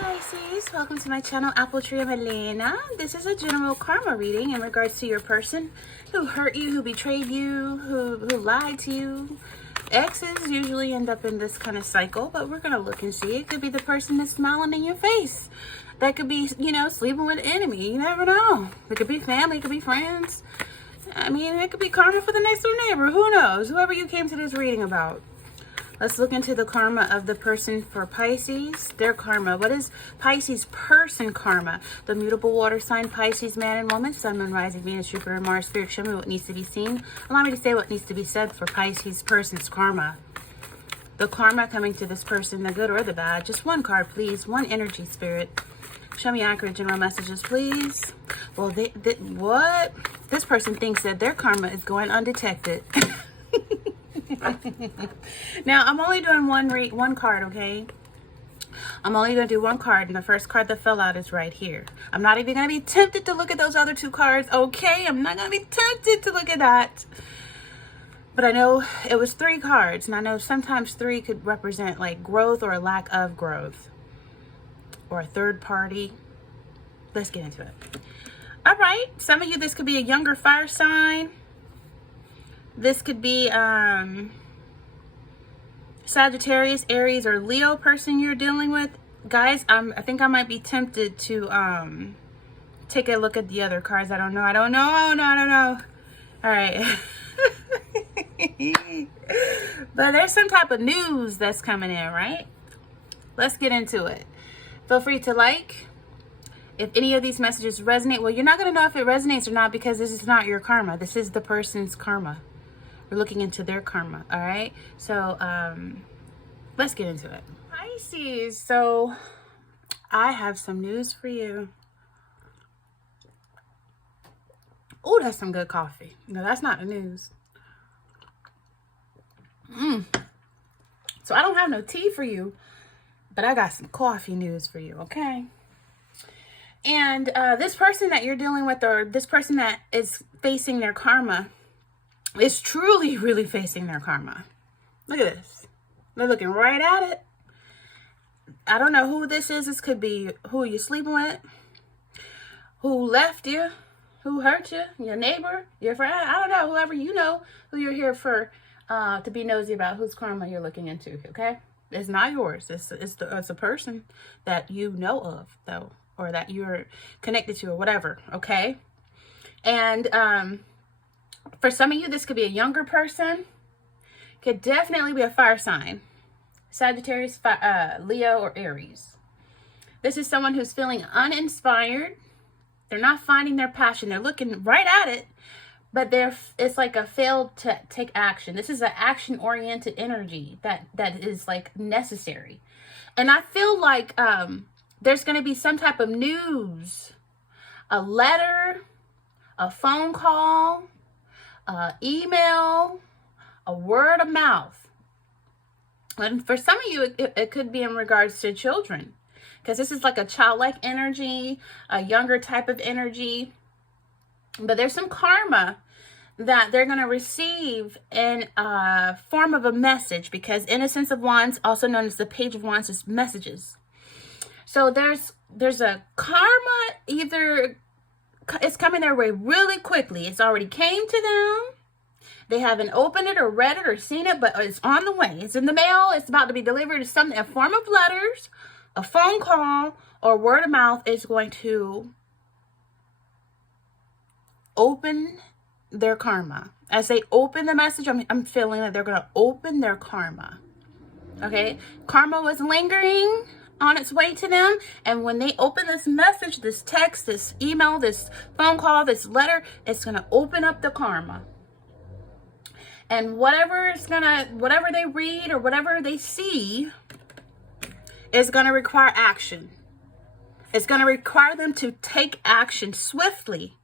Pisces, welcome to my channel, Apple Tree of Elena. This is a general karma reading in regards to your person who hurt you, who betrayed you, who lied to you. Exes usually end up in this kind of cycle, but we're going to look and see. It could be the person that's smiling in your face. That could be, sleeping with an enemy. You never know. It could be family, it could be friends. I mean, it could be karma for the next door neighbor. Who knows? Whoever you came to this reading about. Let's look into the karma of the person for Pisces. Their karma. What is Pisces person karma? The mutable water sign, Pisces, man and woman, sun, moon, rising, Venus, Jupiter, and Mars, spirit, show me what needs to be seen. Allow me to say what needs to be said for Pisces person's karma. The karma coming to this person, the good or the bad. Just one card, please. One energy, spirit. Show me accurate general messages, please. Well, what? This person thinks that their karma is going undetected. Now, I'm only doing one card, okay? I'm only going to do one card, and the first card that fell out is right here. I'm not even going to be tempted to look at those other two cards, okay? I'm not going to be tempted to look at that. But I know it was 3 cards, and I know sometimes 3 could represent, like, growth or a lack of growth. Or a third party. Let's get into it. All right. Some of you, this could be a younger fire sign. This could be Sagittarius, Aries, or Leo person you're dealing with. Guys, I think I might be tempted to take a look at the other cards. I don't know. All right. But there's some type of news that's coming in, right? Let's get into it. Feel free to like. If any of these messages resonate, well, you're not going to know if it resonates or not because this is not your karma. This is the person's karma. We're looking into their karma, all right? So, let's get into it. Pisces, so I have some news for you. Oh, that's some good coffee. No, that's not the news. So I don't have no tea for you, but I got some coffee news for you, okay? And this person that you're dealing with, or this person that is facing their karma, is truly, really facing their karma. Look at this. They're looking right at it. I don't know who this is. This could be who you're sleeping with, who left you, who hurt you, your neighbor, your friend. I don't know. Whoever you know, who you're here for, to be nosy about, whose karma you're looking into, okay? It's not yours. It's a person that you know of, though, or that you're connected to, or whatever, okay? And for some of you, this could be a younger person. Could definitely be a fire sign. Sagittarius, Leo, or Aries. This is someone who's feeling uninspired. They're not finding their passion. They're looking right at it, but it's like a failed to take action. This is an action-oriented energy that is like necessary. And I feel like there's going to be some type of news, a letter, a phone call, email, a word of mouth. And for some of you, it could be in regards to children, because this is like a childlike energy, a younger type of energy. But there's some karma that they're going to receive in a form of a message, because Innocence of Wands, also known as the Page of Wands, is messages. So there's a karma, either it's coming their way really quickly. It's already came to them. They haven't opened it or read it or seen it, but it's on the way. It's in the mail. It's about to be delivered. It's something, a form of letters, a phone call, or word of mouth is going to open their karma. As they open the message, I'm feeling that they're going to open their karma. Okay? Karma was lingering on its way to them, and when they open this message, this text, this email, this phone call, this letter, it's going to open up the karma. And whatever they read or whatever they see is going to require action. It's going to require them to take action swiftly.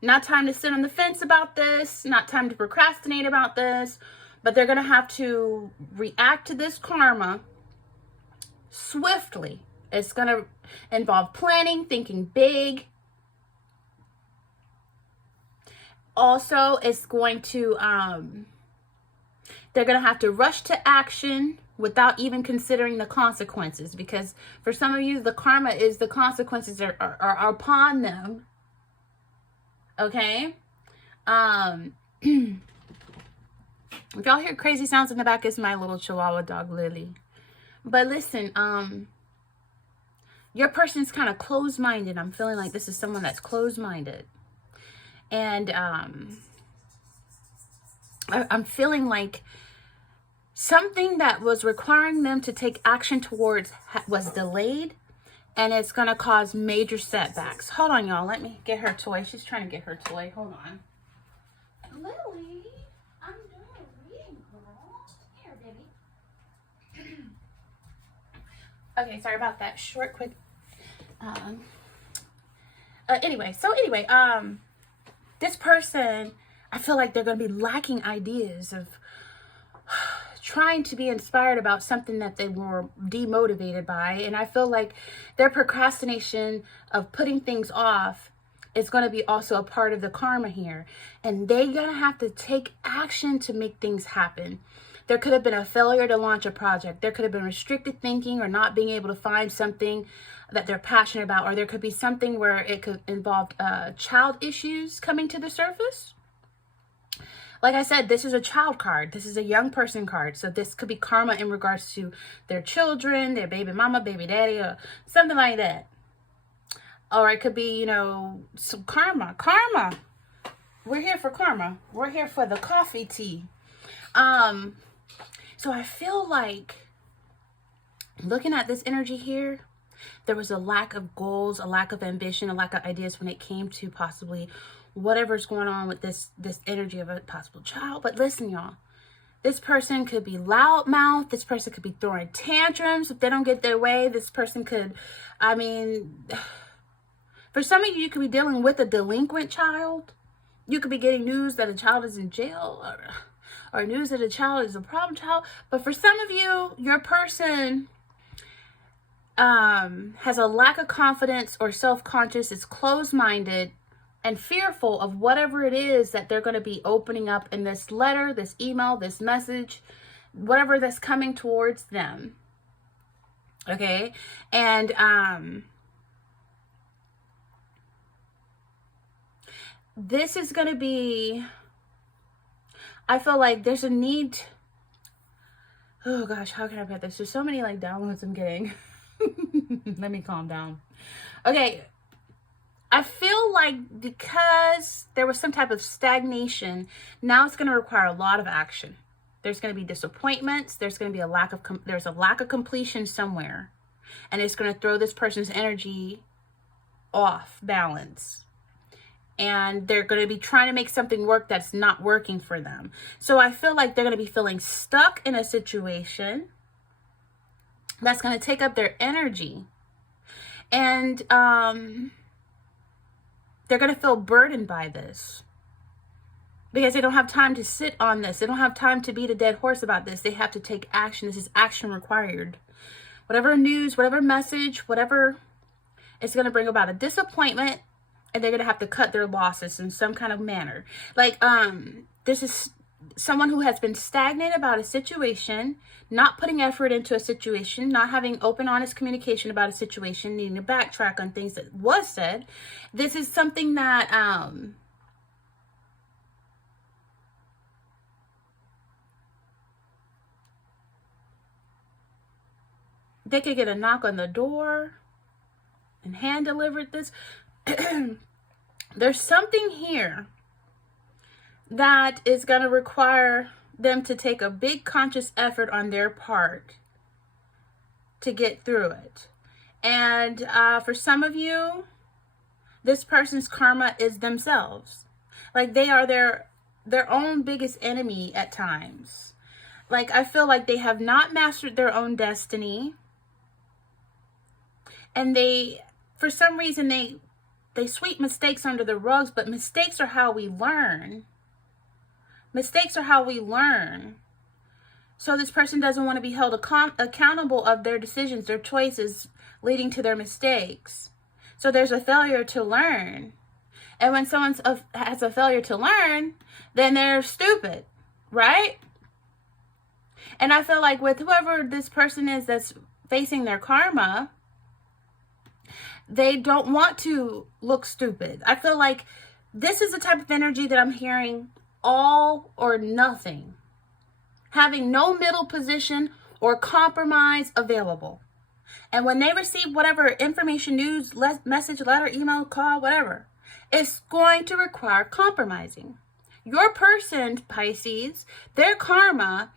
Not time to sit on the fence about this, not time to procrastinate about this, but they're going to have to react to this karma swiftly. It's going to involve planning, thinking big. Also, it's going to, they're going to have to rush to action without even considering the consequences. Because for some of you, the karma is the consequences are upon them. Okay? If y'all hear crazy sounds in the back, it's my little Chihuahua dog, Lily. But listen, your person's kind of closed-minded. I'm feeling like this is someone that's closed-minded. And I'm feeling like something that was requiring them to take action towards was delayed, and it's going to cause major setbacks. Hold on, y'all. Let me get her toy. She's trying to get her toy. Hold on. Lily, I'm doing a reading, girl. Here, baby. Okay, sorry about that. Short, quick. Anyway, this person, I feel like they're going to be lacking ideas of trying to be inspired about something that they were demotivated by. And I feel like their procrastination of putting things off is going to be also a part of the karma here. And they're going to have to take action to make things happen. There could have been a failure to launch a project. There could have been restricted thinking or not being able to find something that they're passionate about. Or there could be something where it could involve child issues coming to the surface. Like I said, this is a child card. This is a young person card. So this could be karma in regards to their children, their baby mama, baby daddy, or something like that. Or it could be, you know, some karma. Karma. We're here for karma. We're here for the coffee tea. So I feel like looking at this energy here, there was a lack of goals, a lack of ambition, a lack of ideas when it came to possibly whatever's going on with this energy of a possible child. But listen, y'all, this person could be loudmouth. This person could be throwing tantrums. If they don't get their way, this person could, I mean, for some of you, you could be dealing with a delinquent child. You could be getting news that a child is in jail, or news that a child is a problem child. But for some of you, your person has a lack of confidence or self-conscious, is closed-minded, and fearful of whatever it is that they're going to be opening up in this letter, this email, this message, whatever that's coming towards them. Okay? And this is going to be, I feel like there's a need. Oh gosh, how can I put this? There's so many like downloads I'm getting. Let me calm down. Okay. I feel like because there was some type of stagnation, now it's going to require a lot of action. There's going to be disappointments. There's going to be a lack of completion somewhere. And it's going to throw this person's energy off balance. And they're going to be trying to make something work that's not working for them. So I feel like they're going to be feeling stuck in a situation that's going to take up their energy. And they're going to feel burdened by this because they don't have time to sit on this. They don't have time to beat a dead horse about this. They have to take action. This is action required. Whatever news, whatever message, whatever, it's going to bring about a disappointment, and they're going to have to cut their losses in some kind of manner. Like, this is someone who has been stagnant about a situation, not putting effort into a situation, not having open, honest communication about a situation, needing to backtrack on things that was said. This is something that they could get a knock on the door and hand delivered this. There's something here that is going to require them to take a big conscious effort on their part to get through it. And for some of you, this person's karma is themselves. Like they are their own biggest enemy at times. Like I feel like they have not mastered their own destiny. And they, for some reason, they sweep mistakes under the rugs, but mistakes are how we learn. Mistakes are how we learn. So this person doesn't want to be held accountable of their decisions, their choices leading to their mistakes. So there's a failure to learn. And when someone has a failure to learn, then they're stupid, right? And I feel like with whoever this person is that's facing their karma, they don't want to look stupid. I feel like this is the type of energy that I'm hearing, all or nothing, having no middle position or compromise available. And when they receive whatever information, news, message, letter, email, call, whatever, it's going to require compromising. Your person, Pisces, their karma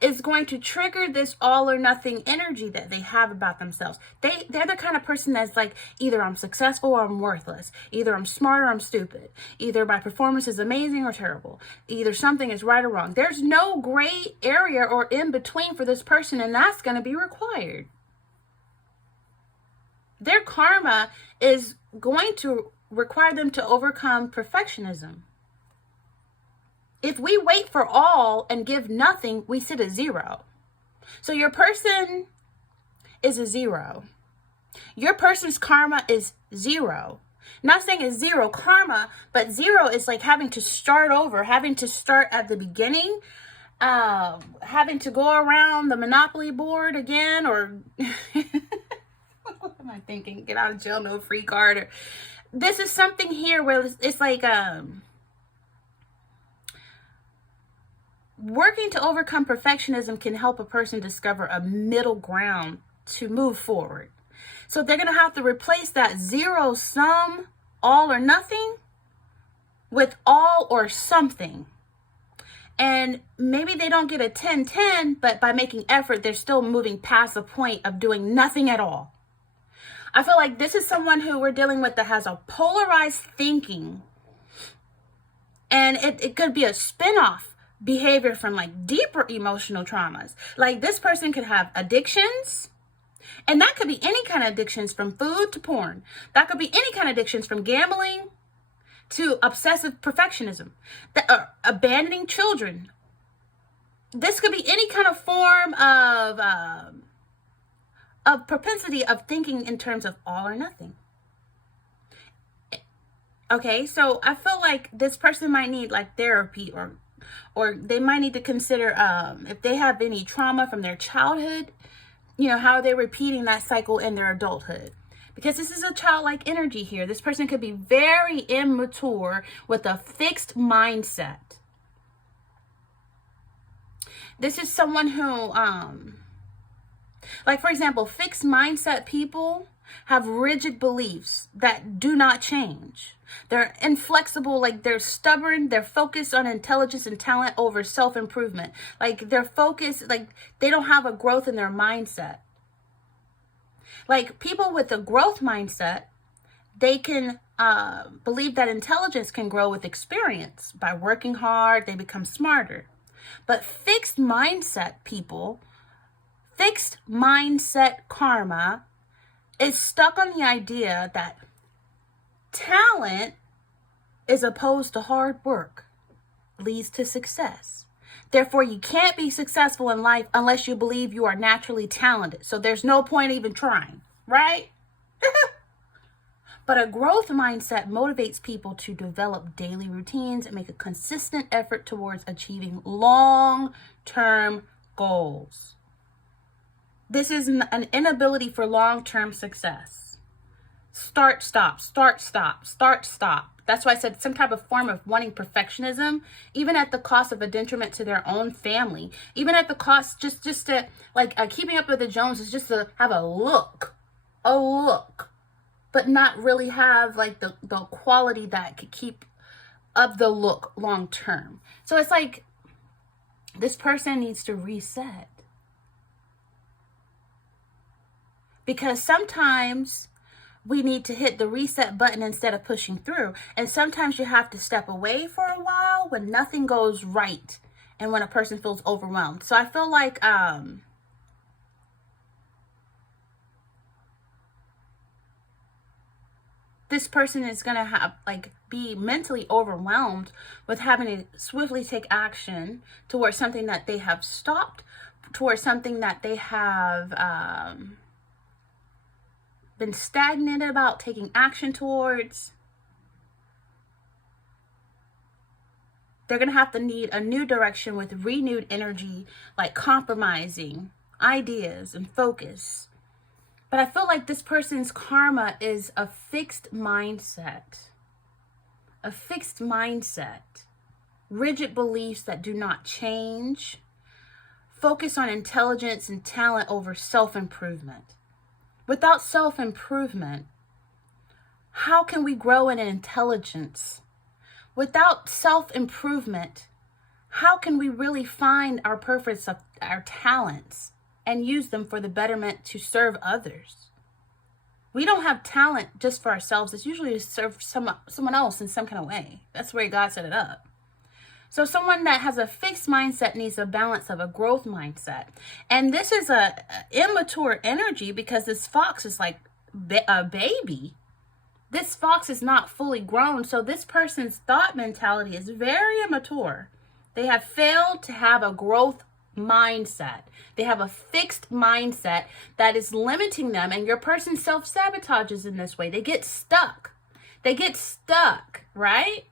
is going to trigger this all or nothing energy that they have about themselves. They're the kind of person that's like, either I'm successful or I'm worthless. Either I'm smart or I'm stupid. Either my performance is amazing or terrible. Either something is right or wrong. There's no gray area or in between for this person, and that's going to be required. Their karma is going to require them to overcome perfectionism. If we wait for all and give nothing, we sit at 0. So your person is a 0. Your person's karma is 0. Not saying it's 0 karma, but 0 is like having to start over, having to start at the beginning, having to go around the Monopoly board again, or what am I thinking? Get out of jail, no free card. Or this is something here where it's like working to overcome perfectionism can help a person discover a middle ground to move forward. So they're going to have to replace that 0 sum, all or nothing, with all or something. And maybe they don't get a 10-10, but by making effort, they're still moving past the point of doing nothing at all. I feel like this is someone who we're dealing with that has a polarized thinking. And it could be a spin-off behavior from like deeper emotional traumas. Like this person could have addictions, and that could be any kind of addictions, from food to porn. That could be any kind of addictions, from gambling to obsessive perfectionism, abandoning children. This could be any kind of form of propensity of thinking in terms of all or nothing. Okay, so I feel like this person might need like therapy, or they might need to consider if they have any trauma from their childhood, how are they repeating that cycle in their adulthood? Because this is a childlike energy here. This person could be very immature with a fixed mindset. This is someone who, like for example, fixed mindset people have rigid beliefs that do not change. They're inflexible, like they're stubborn, they're focused on intelligence and talent over self-improvement. Like they're focused, like they don't have a growth in their mindset. Like people with a growth mindset, they can believe that intelligence can grow with experience. By working hard, they become smarter. But fixed mindset people, fixed mindset karma, is stuck on the idea that talent is opposed to hard work leads to success. Therefore, you can't be successful in life unless you believe you are naturally talented. So there's no point even trying, right? But a growth mindset motivates people to develop daily routines and make a consistent effort towards achieving long-term goals. This is an inability for long-term success. Start, stop, start, stop, start, stop. That's why I said some type of form of wanting perfectionism, even at the cost of a detriment to their own family, even at the cost just to like keeping up with the Joneses, just to have a look, but not really have like the quality that could keep up the look long term. So it's like this person needs to reset. Because sometimes we need to hit the reset button instead of pushing through. And sometimes you have to step away for a while when nothing goes right and when a person feels overwhelmed. So I feel like this person is going to have be mentally overwhelmed with having to swiftly take action towards something that they have stopped, towards something that they have been stagnant about taking action towards. They're going to have to need a new direction with renewed energy, like compromising ideas and focus. But I feel like this person's karma is a fixed mindset. A fixed mindset. Rigid beliefs that do not change. Focus on intelligence and talent over self-improvement. Without self-improvement, how can we grow in intelligence? Without self-improvement, how can we really find our purpose of our talents and use them for the betterment to serve others? We don't have talent just for ourselves. It's usually to serve someone else in some kind of way. That's where God set it up. So someone that has a fixed mindset needs a balance of a growth mindset. And this is a immature energy because this fox is like a baby. This fox is not fully grown. So this person's thought mentality is very immature. They have failed to have a growth mindset. They have a fixed mindset that is limiting them. And your person self-sabotages in this way. They get stuck. They get stuck, right?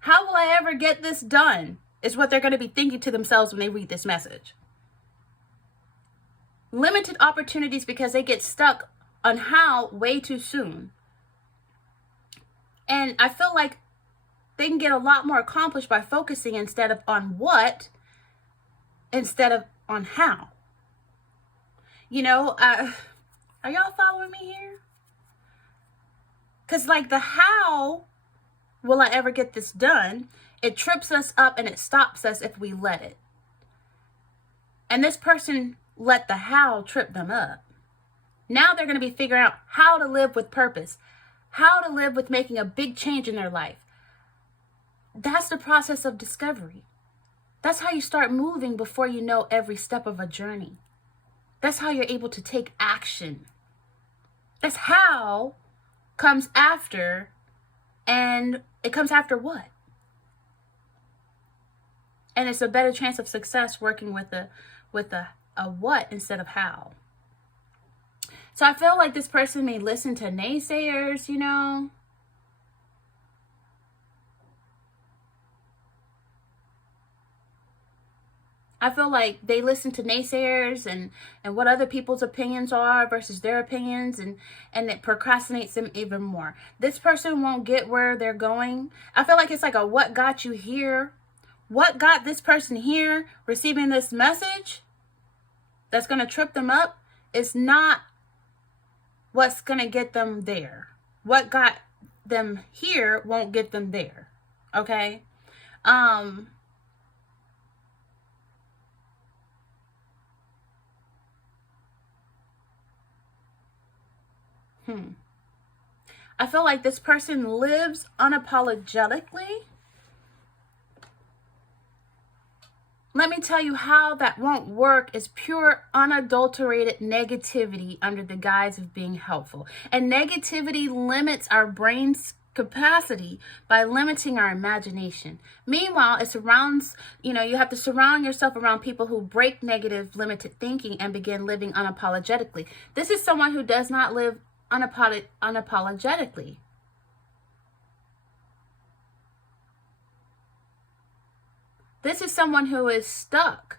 How will I ever get this done? Is what they're going to be thinking to themselves when they read this message. Limited opportunities because they get stuck on how way too soon. And I feel like they can get a lot more accomplished by focusing instead of on what, instead of on how. You know, are y'all following me here? Because like the how will I ever get this done? It trips us up and it stops us if we let it. And this person let the how trip them up. Now they're going to be figuring out how to live with purpose, how to live with making a big change in their life. That's the process of discovery. That's how you start moving before you know every step of a journey. That's how you're able to take action. That's how comes after. And it comes after what? And it's a better chance of success working with a what instead of how. So I feel like this person may listen to naysayers, you know. I feel like they listen to naysayers and what other people's opinions are versus their opinions, and it procrastinates them even more. This person won't get where they're going. I feel like it's like a what got you here? What got this person here receiving this message that's going to trip them up is not what's going to get them there. What got them here won't get them there. Okay? I feel like this person lives unapologetically. Let me tell you how that won't work is pure unadulterated negativity under the guise of being helpful. And negativity limits our brain's capacity by limiting our imagination. Meanwhile, it surrounds, you have to surround yourself around people who break negative, limited thinking and begin living unapologetically. This is someone who does not live unapologetically. This is someone who is stuck.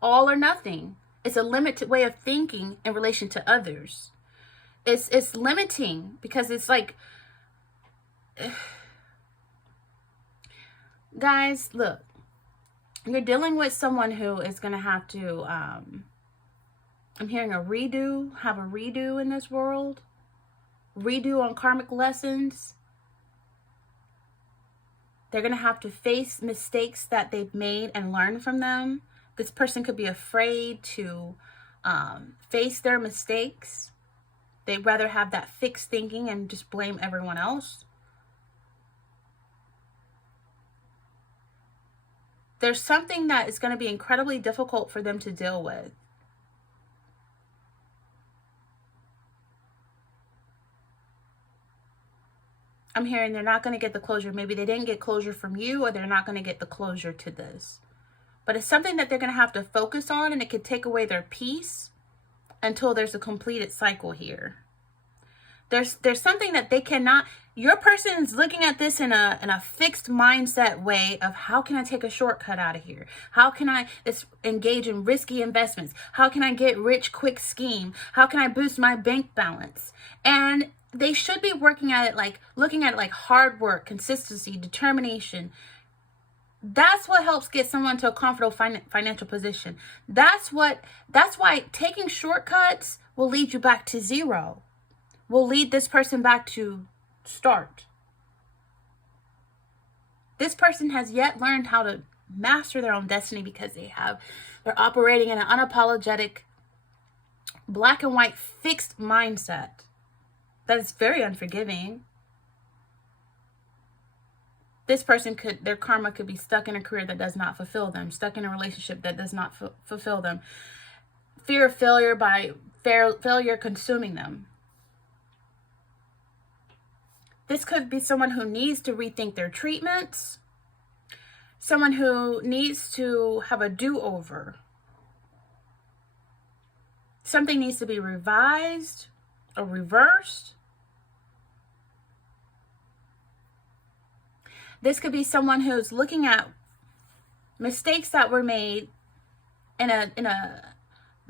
All or nothing. It's a limited way of thinking in relation to others. It's limiting because it's like, guys, look, you're dealing with someone who is going to have to, I'm hearing have a redo in this world. Redo on karmic lessons. They're going to have to face mistakes that they've made and learn from them. This person could be afraid to face their mistakes. They'd rather have that fixed thinking and just blame everyone else. There's something that is going to be incredibly difficult for them to deal with. I'm hearing they're not going to get the closure. Maybe they didn't get closure from you, or they're not going to get the closure to this. But it's something that they're going to have to focus on, and it could take away their peace until there's a completed cycle here. There's something that they cannot. Your person is looking at this in a fixed mindset way of, how can I take a shortcut out of here? How can I engage in risky investments? How can I get rich quick scheme? How can I boost my bank balance? And they should be working at it like, looking at it like hard work, consistency, determination. That's what helps get someone to a comfortable financial position. That's why taking shortcuts will lead you back to zero. Will lead this person back to start. This person has yet learned how to master their own destiny, because they're operating in an unapologetic, black and white, fixed mindset that is very unforgiving. This person their karma could be stuck in a career that does not fulfill them, stuck in a relationship that does not fulfill them. Fear of failure by failure consuming them. This could be someone who needs to rethink their treatments, someone who needs to have a do-over. Something needs to be revised or reversed. This could be someone who's looking at mistakes that were made in a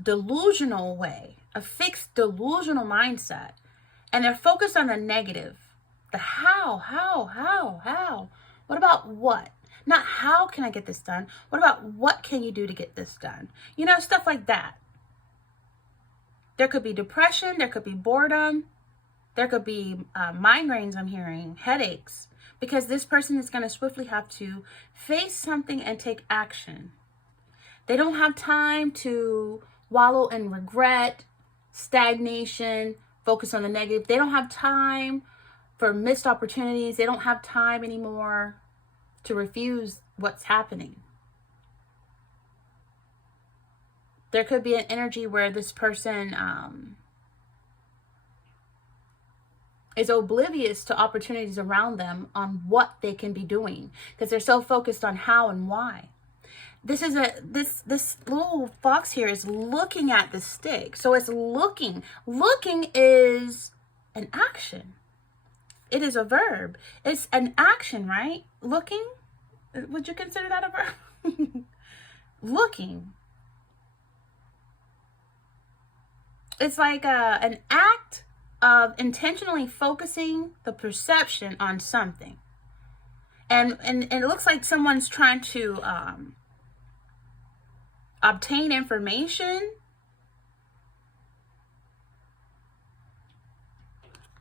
delusional way, a fixed delusional mindset, and they're focused on the negative. The how. What about what? Not how can I get this done? What about what can you do to get this done? You know, stuff like that. There could be depression. There could be boredom. There could be migraines, I'm hearing, headaches, because this person is going to swiftly have to face something and take action. They don't have time to wallow in regret, stagnation, focus on the negative. They don't have time for missed opportunities. They don't have time anymore to refuse what's happening. There could be an energy where this person is oblivious to opportunities around them on what they can be doing, because they're so focused on how and why. This little fox here is looking at the stick. So it's looking. Looking is an action. It is a verb. It's an action, right? Looking? Would you consider that a verb? Looking. It's like an act of intentionally focusing the perception on something. And it looks like someone's trying to obtain information.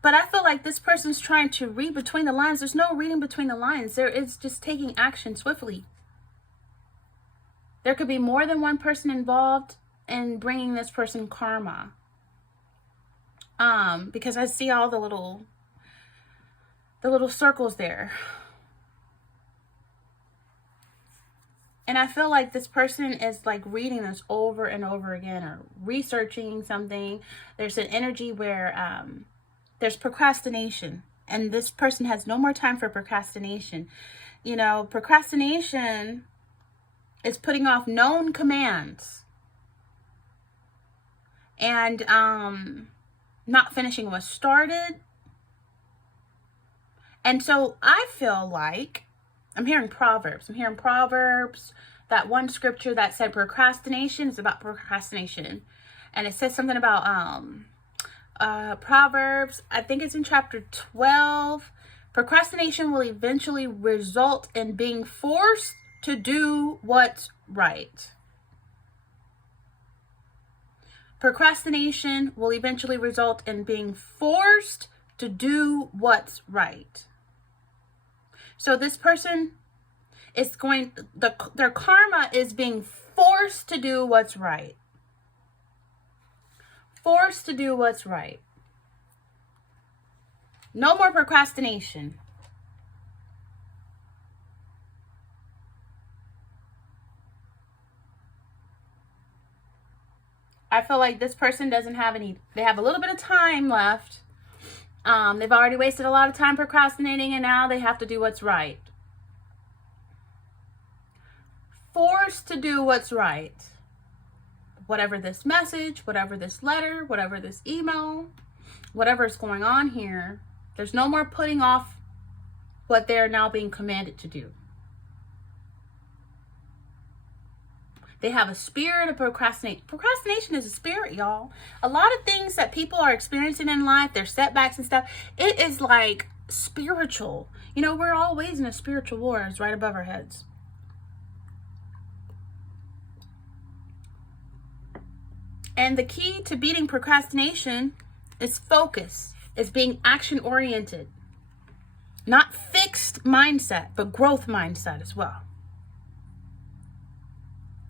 But I feel like this person's trying to read between the lines. There's no reading between the lines. There is just taking action swiftly. There could be more than one person involved in bringing this person karma. Because I see all the little circles there. And I feel like this person is like reading this over and over again, or researching something. There's an energy where there's procrastination, and this person has no more time for procrastination. You know, procrastination is putting off known commands and not finishing what started. And so I feel like I'm hearing Proverbs. That one scripture that said procrastination is about procrastination. And it says something about Proverbs, I think it's in chapter 12. Procrastination will eventually result in being forced to do what's right. Procrastination will eventually result in being forced to do what's right. So this person is their karma is being forced to do what's right. Forced to do what's right. No more procrastination. I feel like this person doesn't have they have a little bit of time left. They've already wasted a lot of time procrastinating, and now they have to do what's right. Forced to do what's right. Whatever this message, whatever this letter, whatever this email, whatever's going on here, there's no more putting off what they're now being commanded to do. They have a spirit of procrastinate. Procrastination is a spirit, y'all. A lot of things that people are experiencing in life, their setbacks and stuff, it is like spiritual. You know, we're all waging a spiritual war. It's right above our heads. And the key to beating procrastination is focus. It's being action-oriented. Not fixed mindset, but growth mindset as well.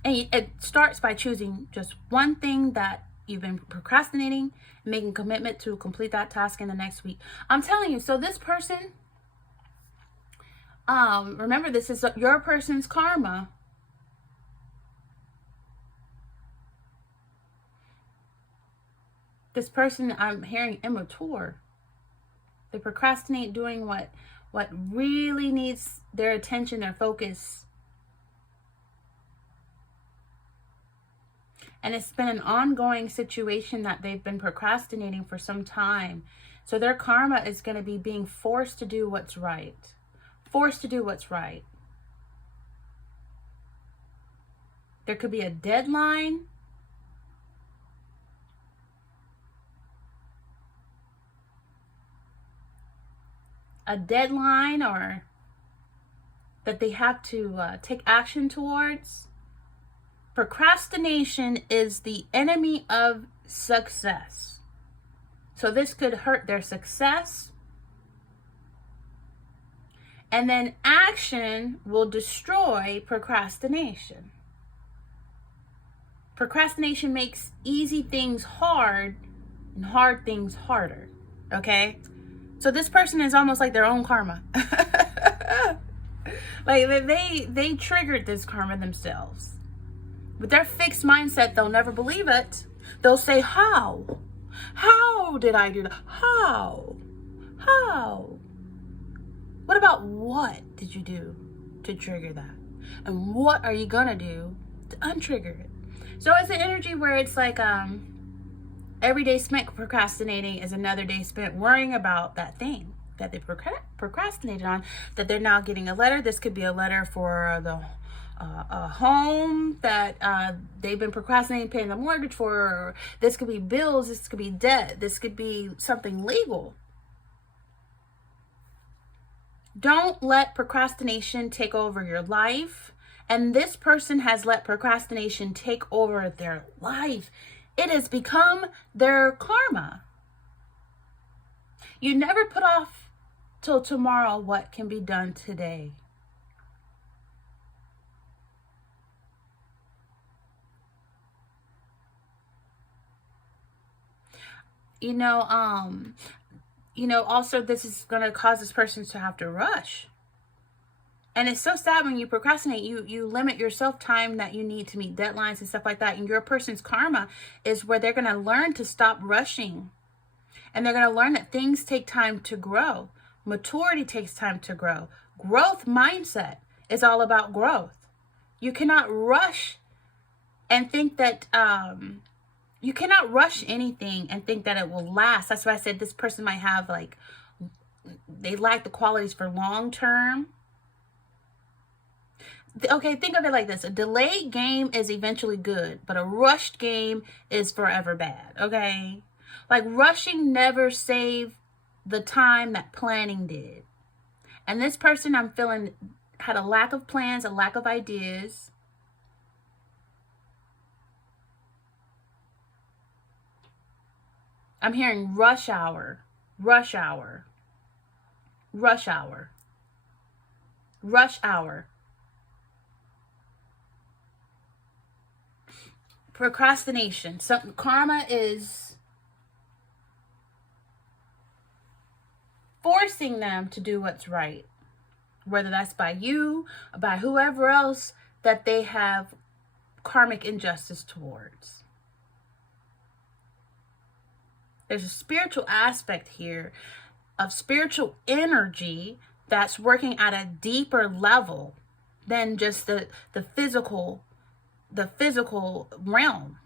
And it starts by choosing just one thing that you've been procrastinating, and making a commitment to complete that task in the next week. I'm telling you, so this person, remember, this is your person's karma. This person, I'm hearing immature. They procrastinate doing what really needs their attention, their focus. And it's been an ongoing situation that they've been procrastinating for some time. So their karma is going to be being forced to do what's right. Forced to do what's right. There could be a deadline. A deadline or that they have to take action towards. Procrastination is the enemy of success. So this could hurt their success. And then action will destroy procrastination. Procrastination makes easy things hard and hard things harder. Okay? So this person is almost like their own karma. Like they triggered this karma themselves. With their fixed mindset, they'll never believe it. They'll say, how? How did I do that? How? How? What about what did you do to trigger that? And what are you gonna do to untrigger it? So it's an energy where it's like every day spent procrastinating is another day spent worrying about that thing that they procrastinated on, that they're now getting a letter. This could be a letter for a home that they've been procrastinating paying the mortgage for. Or this could be bills. This could be debt. This could be something legal. Don't let procrastination take over your life. And this person has let procrastination take over their life. It has become their karma. You never put off till tomorrow what can be done today. Also this is going to cause this person to have to rush. And it's so sad when you procrastinate, you limit yourself time that you need to meet deadlines and stuff like that. And your person's karma is where they're going to learn to stop rushing. And they're going to learn that things take time to grow. Maturity takes time to grow. Growth mindset is all about growth. You cannot rush and think that, you cannot rush anything and think that it will last. That's why I said this person might have they lack the qualities for long term. Okay, think of it like this. A delayed game is eventually good, but a rushed game is forever bad, okay? Like rushing never saved the time that planning did. And this person, I'm feeling, had a lack of plans, a lack of ideas. I'm hearing rush hour, rush hour, rush hour, rush hour. Procrastination. Karma is forcing them to do what's right. Whether that's by you, or by whoever else that they have karmic injustice towards. There's a spiritual aspect here of spiritual energy that's working at a deeper level than just the physical realm.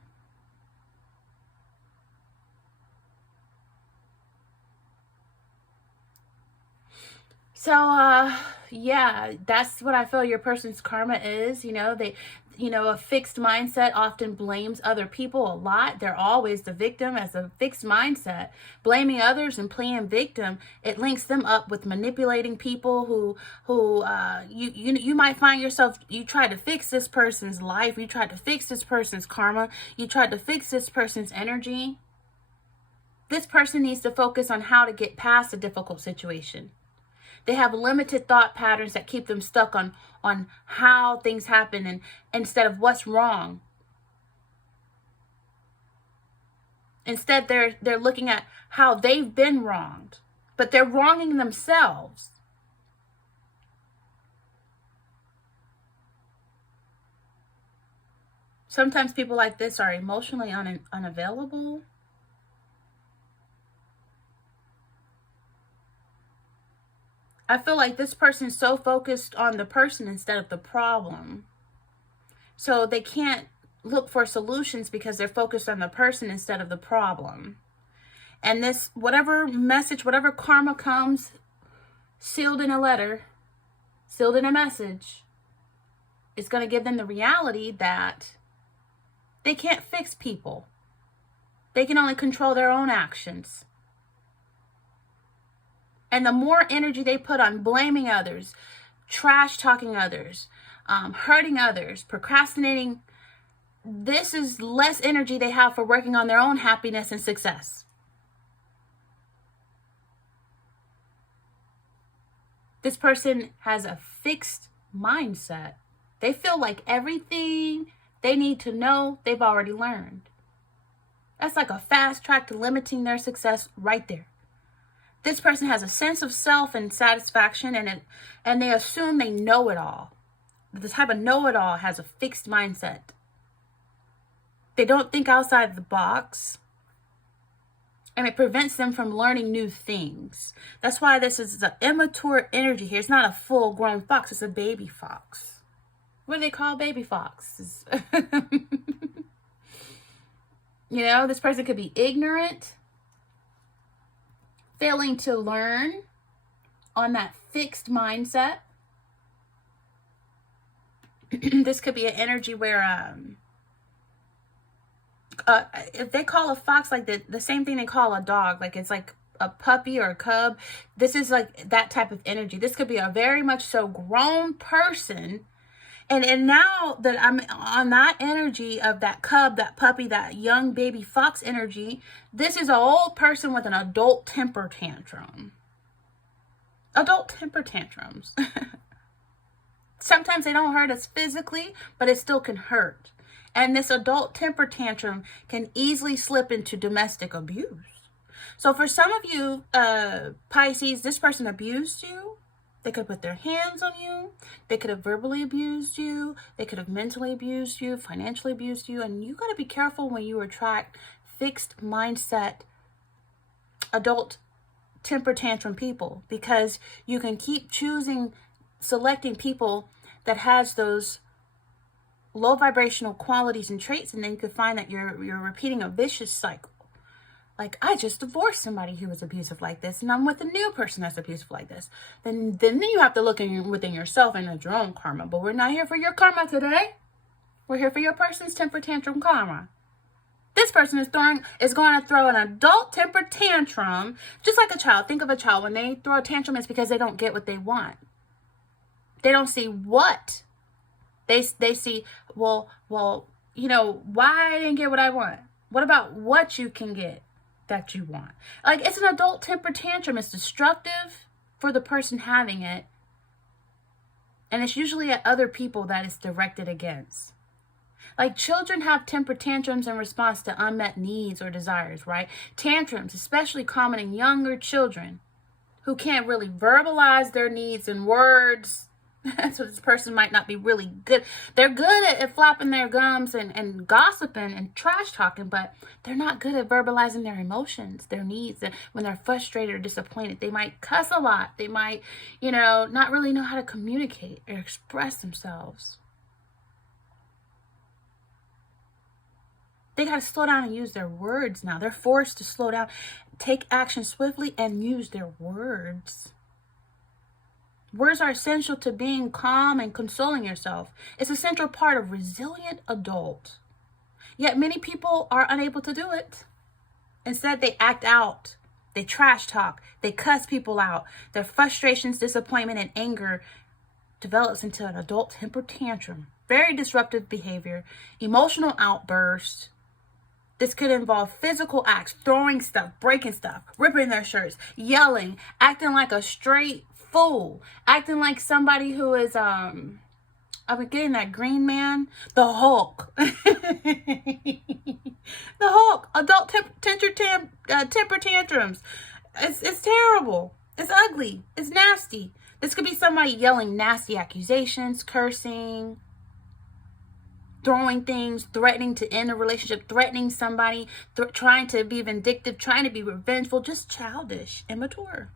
So, yeah, that's what I feel your person's karma is. A fixed mindset often blames other people a lot. They're always the victim as a fixed mindset. Blaming others and playing victim, it links them up with manipulating people you might find yourself, you try to fix this person's life, you tried to fix this person's karma, you tried to fix this person's energy. This person needs to focus on how to get past a difficult situation. They have limited thought patterns that keep them stuck on how things happen and instead of what's wrong. Instead, they're looking at how they've been wronged, but they're wronging themselves. Sometimes people like this are emotionally unavailable. I feel like this person's so focused on the person instead of the problem. So they can't look for solutions because they're focused on the person instead of the problem. And this, whatever message, whatever karma comes, sealed in a letter, sealed in a message, is going to give them the reality that they can't fix people. They can only control their own actions. And the more energy they put on blaming others, trash talking others, hurting others, procrastinating, this is less energy they have for working on their own happiness and success. This person has a fixed mindset. They feel like everything they need to know, they've already learned. That's like a fast track to limiting their success right there. This person has a sense of self and satisfaction, and they assume they know it all. The type of know-it-all has a fixed mindset. They don't think outside the box, and it prevents them from learning new things. That's why this is an immature energy here. It's not a full-grown fox. It's a baby fox. What do they call baby foxes? This person could be ignorant, failing to learn on that fixed mindset. This could be an energy where if they call a fox like the same thing they call a dog, like it's like a puppy or a cub, this is like that type of energy. This could be a very much so grown person. And now that I'm on that energy of that cub, that puppy, that young baby fox energy, this is an old person with an adult temper tantrum. Adult temper tantrums. Sometimes they don't hurt us physically, but it still can hurt. And this adult temper tantrum can easily slip into domestic abuse. So for some of you, Pisces, this person abused you. They could put their hands on you. They could have verbally abused you. They could have mentally abused you, financially abused you. And you got to be careful when you attract fixed mindset, adult temper tantrum people, because you can keep selecting people that has those low vibrational qualities and traits, and then you could find that you're repeating a vicious cycle. Like, I just divorced somebody who was abusive like this, and I'm with a new person that's abusive like this. Then you have to look within yourself and at your own karma. But we're not here for your karma today. We're here for your person's temper tantrum karma. This person is going to throw an adult temper tantrum, just like a child. Think of a child. When they throw a tantrum, it's because they don't get what they want. They don't see what. They see, well, why I didn't get what I want? What about what you can get that you want? Like, it's an adult temper tantrum. It's destructive for the person having it. And it's usually at other people that it's directed against. Like, children have temper tantrums in response to unmet needs or desires, right? Tantrums, especially common in younger children who can't really verbalize their needs in words. So this person might not be really good. They're good at flapping their gums and gossiping and trash talking, but they're not good at verbalizing their emotions, their needs. And when they're frustrated or disappointed, they might cuss a lot. They might, not really know how to communicate or express themselves. They got to slow down and use their words now. They're forced to slow down, take action swiftly, and use their words. Words are essential to being calm and consoling yourself. It's a central part of resilient adult. Yet many people are unable to do it. Instead, they act out. They trash talk. They cuss people out. Their frustrations, disappointment, and anger develops into an adult temper tantrum. Very disruptive behavior, emotional outbursts. This could involve physical acts, throwing stuff, breaking stuff, ripping their shirts, yelling, acting like a straight fool, acting like somebody who is, I'm getting that green man, the Hulk. The Hulk, adult temper tantrums. It's terrible. It's ugly. It's nasty. This could be somebody yelling nasty accusations, cursing, throwing things, threatening to end a relationship, threatening somebody, trying to be vindictive, trying to be revengeful, just childish, immature.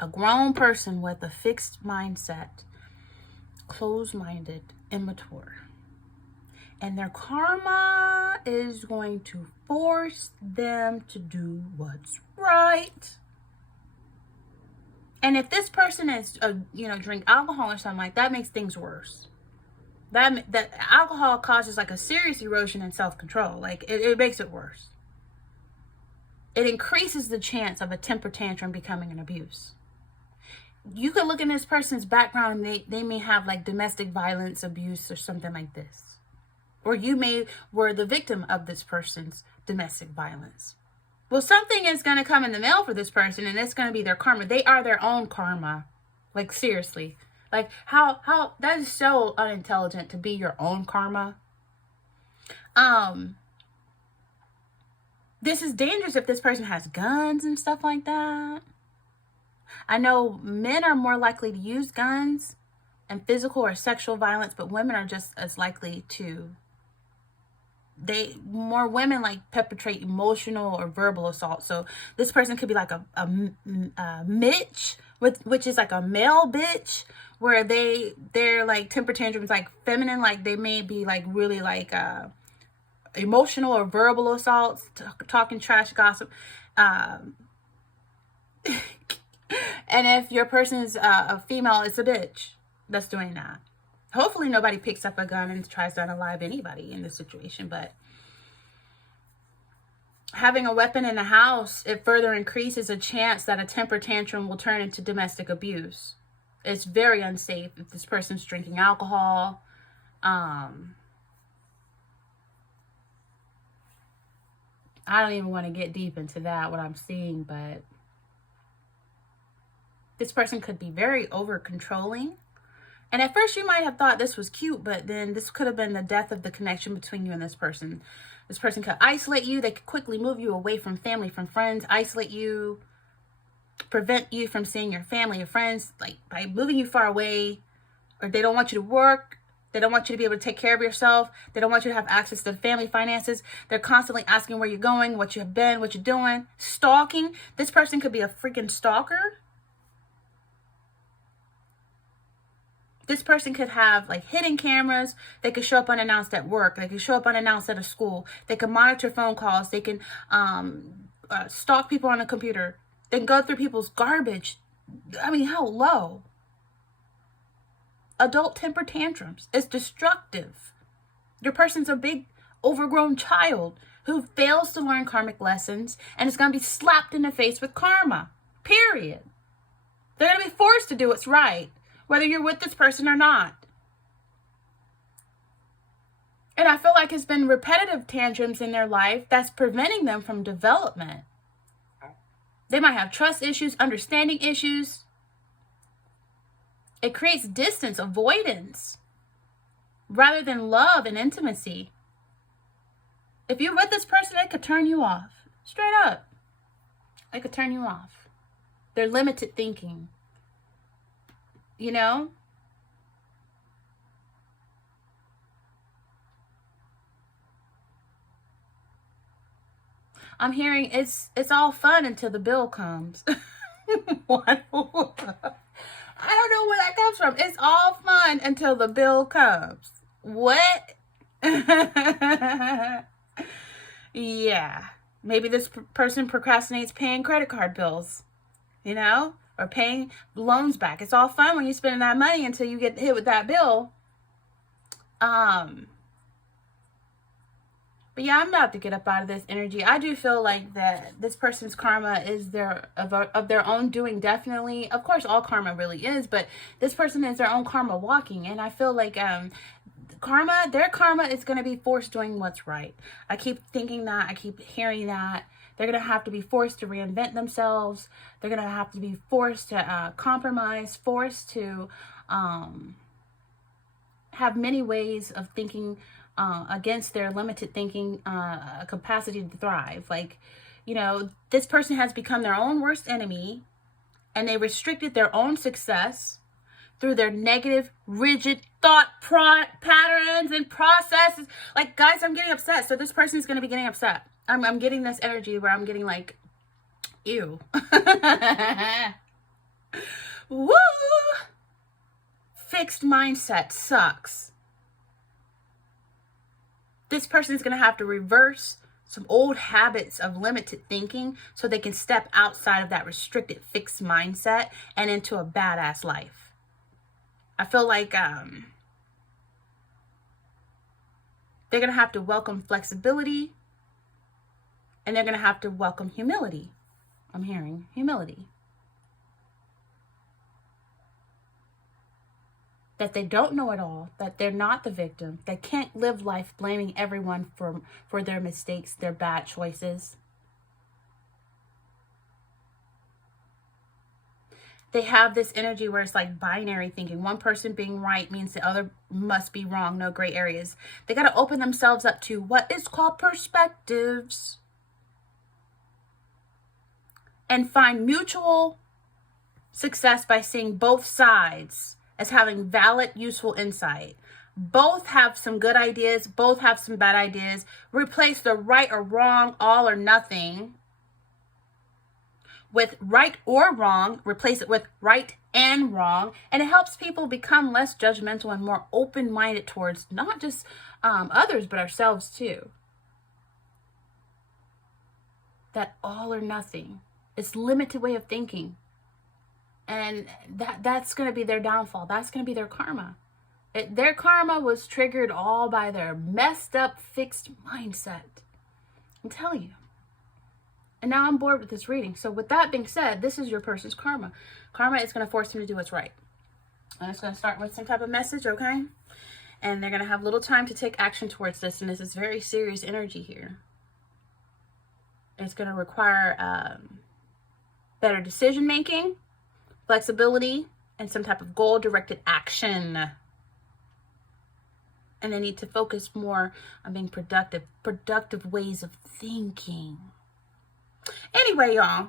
A grown person with a fixed mindset, closed-minded, immature. And their karma is going to force them to do what's right. And if this person is, drink alcohol or something like that, makes things worse. That alcohol causes like a serious erosion in self-control. Like it makes it worse. It increases the chance of a temper tantrum becoming an abuse. You could look in this person's background and they may have like domestic violence, abuse, or something like this. Or you were the victim of this person's domestic violence. Well, something is going to come in the mail for this person, and it's going to be their karma. They are their own karma. Like, seriously. Like, how, that is so unintelligent to be your own karma. This is dangerous if this person has guns and stuff like that. I know men are more likely to use guns and physical or sexual violence, but women are just as likely to. More women like perpetrate emotional or verbal assault. So this person could be like a Mitch, which is like a male bitch, where they're like temper tantrums, like feminine, like they may be like really like emotional or verbal assaults, talking trash, gossip. And if your person is a female, it's a bitch that's doing that. Hopefully nobody picks up a gun and tries to unalive anybody in this situation, but having a weapon in the house, it further increases a chance that a temper tantrum will turn into domestic abuse. It's very unsafe if this person's drinking alcohol. I don't even want to get deep into that, what I'm seeing, but this person could be very over-controlling. And at first you might have thought this was cute, but then this could have been the death of the connection between you and this person. This person could isolate you. They could quickly move you away from family, from friends, isolate you, prevent you from seeing your family, your friends, like by moving you far away. Or they don't want you to work. They don't want you to be able to take care of yourself. They don't want you to have access to family finances. They're constantly asking where you're going, what you have been, what you're doing. Stalking. This person could be a freaking stalker. This person could have like hidden cameras. They could show up unannounced at work. They could show up unannounced at a school. They can monitor phone calls. They can stalk people on a computer. They can go through people's garbage. I mean, how low? Adult temper tantrums. It's destructive. Your person's a big overgrown child who fails to learn karmic lessons and is going to be slapped in the face with karma. Period. They're going to be forced to do what's right, whether you're with this person or not. And I feel like it's been repetitive tantrums in their life that's preventing them from development. They might have trust issues, understanding issues. It creates distance, avoidance, rather than love and intimacy. If you're with this person, they could turn you off. Straight up. They could turn you off. They're limited thinking. You know? I'm hearing it's all fun until the bill comes. What? I don't know where that comes from. It's all fun until the bill comes. What? Yeah. Maybe this person procrastinates paying credit card bills. You know? or paying loans back. It's all fun when you're spending that money until you get hit with that bill. But yeah, I'm about to get up out of this energy. I do feel like that this person's karma is of their own doing, definitely. Of course, all karma really is, but this person is their own karma walking. And I feel like their karma is going to be forced doing what's right. I keep thinking that. I keep hearing that. They're going to have to be forced to reinvent themselves. They're going to have to be forced to compromise, forced to have many ways of thinking against their limited thinking capacity to thrive. Like, you know, this person has become their own worst enemy, and they restricted their own success through their negative, rigid thought patterns and processes. Like, guys, I'm getting upset. So this person is going to be getting upset. I'm getting this energy where I'm getting like, ew. Woo! Fixed mindset sucks. This person is going to have to reverse some old habits of limited thinking so they can step outside of that restricted fixed mindset and into a badass life. I feel like they're going to have to welcome flexibility, and they're going to have to welcome humility. I'm hearing humility. That they don't know it all, that they're not the victim, they can't live life blaming everyone for their mistakes, their bad choices. They have this energy where it's like binary thinking. One person being right means the other must be wrong, no gray areas. They got to open themselves up to what is called perspectives and find mutual success by seeing both sides as having valid, useful insight. Both have some good ideas. Both have some bad ideas. Replace the right or wrong, all or nothing with right or wrong. Replace it with right and wrong. And it helps people become less judgmental and more open-minded towards not just others, but ourselves too. That all or nothing. It's limited way of thinking. And that's going to be their downfall. That's going to be their karma. Their karma was triggered all by their messed up, fixed mindset. I'm telling you. And now I'm bored with this reading. So with that being said, this is your person's karma. Karma is going to force them to do what's right. And it's going to start with some type of message, okay? And they're going to have little time to take action towards this. And this is very serious energy here. It's going to require better decision making, flexibility, and some type of goal-directed action. And they need to focus more on being productive ways of thinking. Anyway, y'all,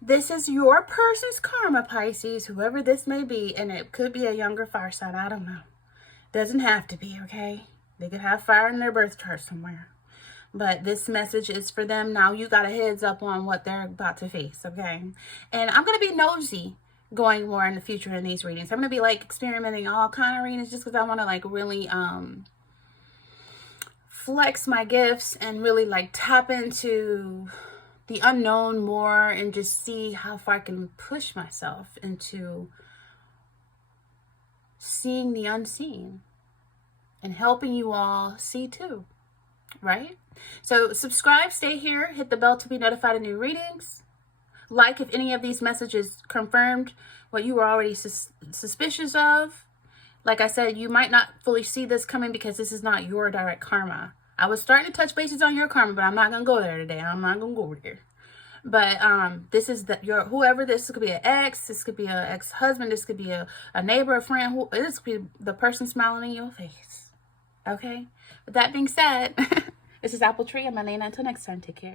this is your person's karma, Pisces, whoever this may be. And it could be a younger fire sign. I don't know. Doesn't have to be, okay? They could have fire in their birth chart somewhere. But this message is for them. Now you got a heads up on what they're about to face, okay? And I'm going to be nosy going more in the future in these readings. I'm going to be like experimenting all kind of readings just because I want to like really flex my gifts and really like tap into the unknown more and just see how far I can push myself into seeing the unseen and helping you all see too, right? So subscribe, stay here, hit the bell to be notified of new readings. Like if any of these messages confirmed what you were already suspicious of. Like I said, you might not fully see this coming because this is not your direct karma. I was starting to touch bases on your karma, but I'm not going to go there today. I'm not going to go there. But this is whoever this could be an ex, this could be an ex-husband, this could be a neighbor, a friend, this could be the person smiling in your face. Okay? With that being said, this is Apple Tree. I'm Elena. Until next time, take care.